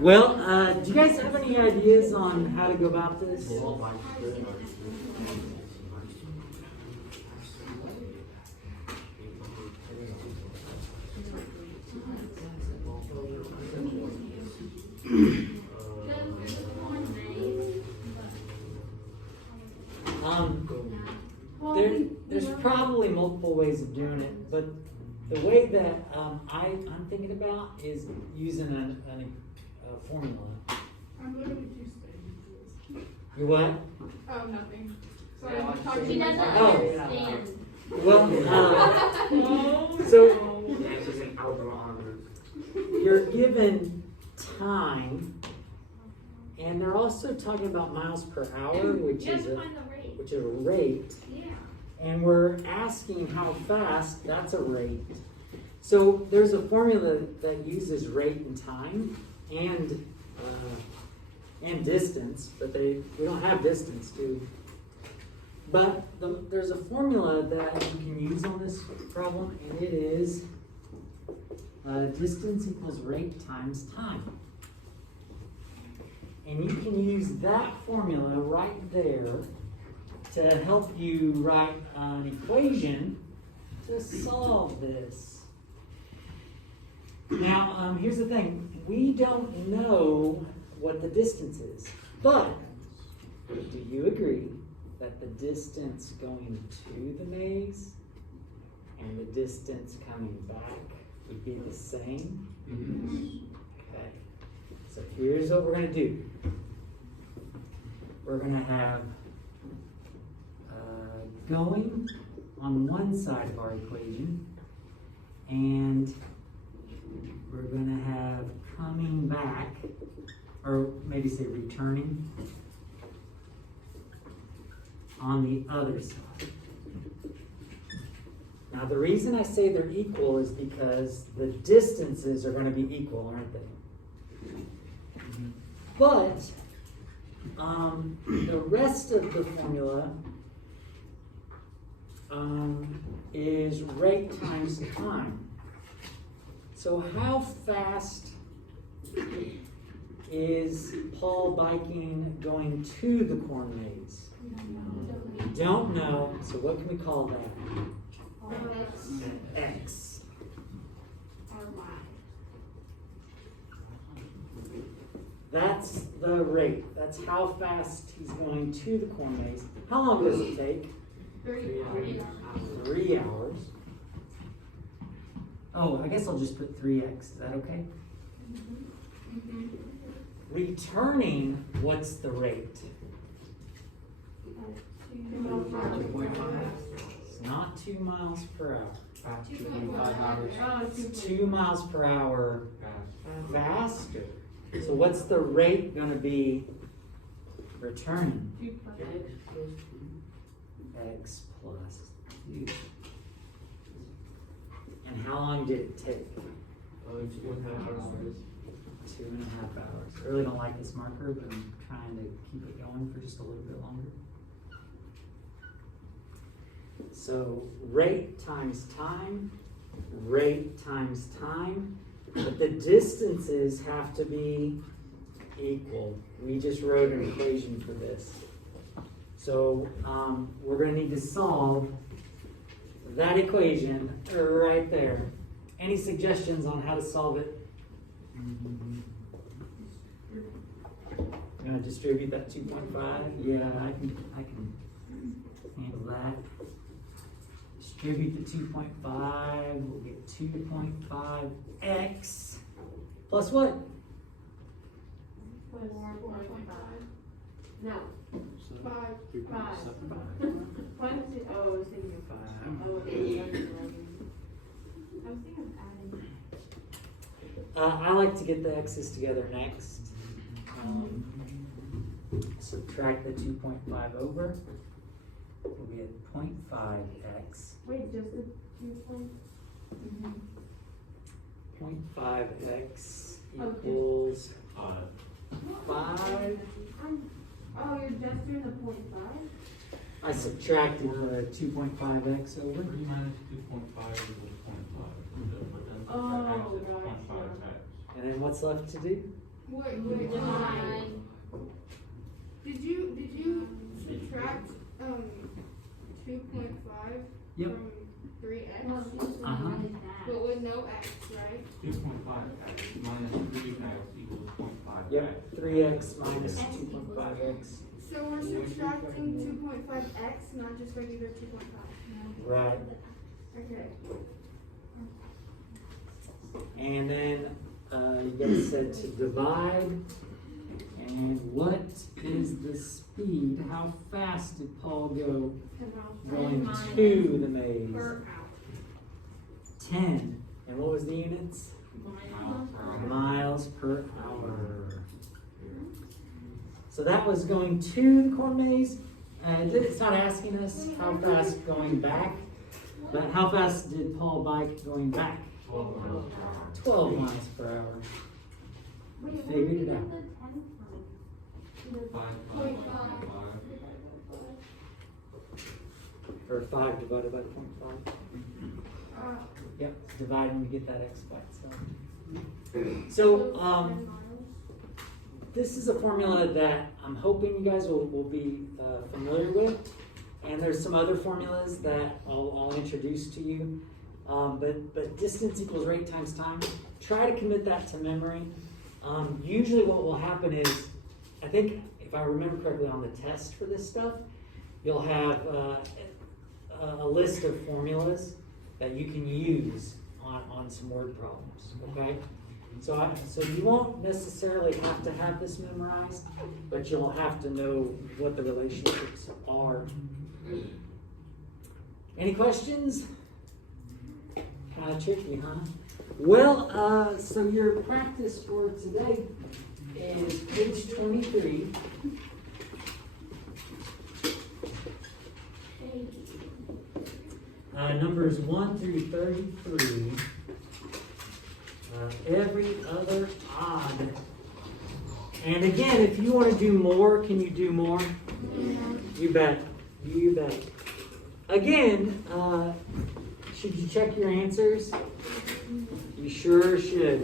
Well, do you guys have any ideas on how to go about this? There's probably multiple ways of doing it, but the way that I'm thinking about is using a formula. I'm literally two stages. You what? Oh, nothing. Sorry, Yeah, I'm talking she to doesn't myself. understand. Well, so This is an Alg1. you're given time, and they're also talking about miles per hour, which You have is to a find the rate. rate. Yeah. And we're asking how fast, that's a rate. So there's a formula that uses rate and time and distance, but we don't have distance, do we? But there's a formula that you can use on this problem, and it is distance equals rate times time. And you can use that formula right there to help you write an equation to solve this. Now, here's the thing. We don't know what the distance is, but do you agree that the distance going to the maze and the distance coming back would be the same? Okay. So here's what we're going to do. We're going to have going on one side of our equation, and we're going to have coming back, or maybe say returning, on the other side. Now the reason I say they're equal is because the distances are going to be equal, aren't they? But the rest of the formula is rate times time. So how fast is Paul biking going to the corn maze? We don't know, so what can we call that? X. That's the rate. That's how fast he's going to the corn maze. How long does it take? 3 hours. Oh, I guess I'll just put 3x. Is that okay? Returning, what's the rate? It's not 2 miles per hour. 2.5 hours. It's 2 miles per hour faster. So what's the rate going to be returning? X plus 2. And how long did it take? 2.5 hours. 2.5 hours. I really don't like this marker, but I'm trying to keep it going for just a little bit longer. So rate times time, but the distances have to be equal. We just wrote an equation for this. So we're going to need to solve that equation right there. Any suggestions on how to solve it? I'm going to distribute that 2.5. Yeah, I can handle that. Distribute the 2.5. We'll get 2.5x plus what? 4.5. No. 5. 5. Oh, so you're 5. Oh, okay. I was thinking of adding. I like to get the x's together next. Subtract the 2.5 over. We'll get 0.5x. Wait, just the 2 points? 0.5x equals 5. Oh, you're just doing the 0.5? I subtracted the 2.5x over. 3 minus 2.5 equals 0.5. Oh, X is gotcha. 0.5x. And then what's left to do? Wait, Divide. Did you subtract 2.5 Yep. from 3x? Uh-huh. But with no x, right? 2.5x minus 3x equals 0.5x. Yep, 3x minus 2.5x. So we're subtracting 2.5x, not just regular 2.5. Right. Okay. And then you guys said to divide. And what is the speed? How fast did Paul go 10 miles going miles. to the maze? per hour. 10. And what was the units? Miles per hour. Miles per hour. So that was going to the corn maze. It's not asking us how fast going back, but how fast did Paul bike going back? 12 miles per hour. 12 miles per hour. Figured it out. 5. Or 5 divided by 0.5. Yep, divide and we get that x by itself. So, this is a formula that I'm hoping you guys will be familiar with. And there's some other formulas that I'll introduce to you. But distance equals rate times time. Try to commit that to memory. Usually what will happen is, I think if I remember correctly on the test for this stuff, you'll have a list of formulas that you can use on some word problems, okay? So you won't necessarily have to have this memorized, but you'll have to know what the relationships are. Any questions? Kind of tricky, huh? Well, so your practice for today is page 23. Numbers 1 through 33. Every other odd. And again, if you want to do more, can you do more? You bet. You bet. Again, should you check your answers? You sure should.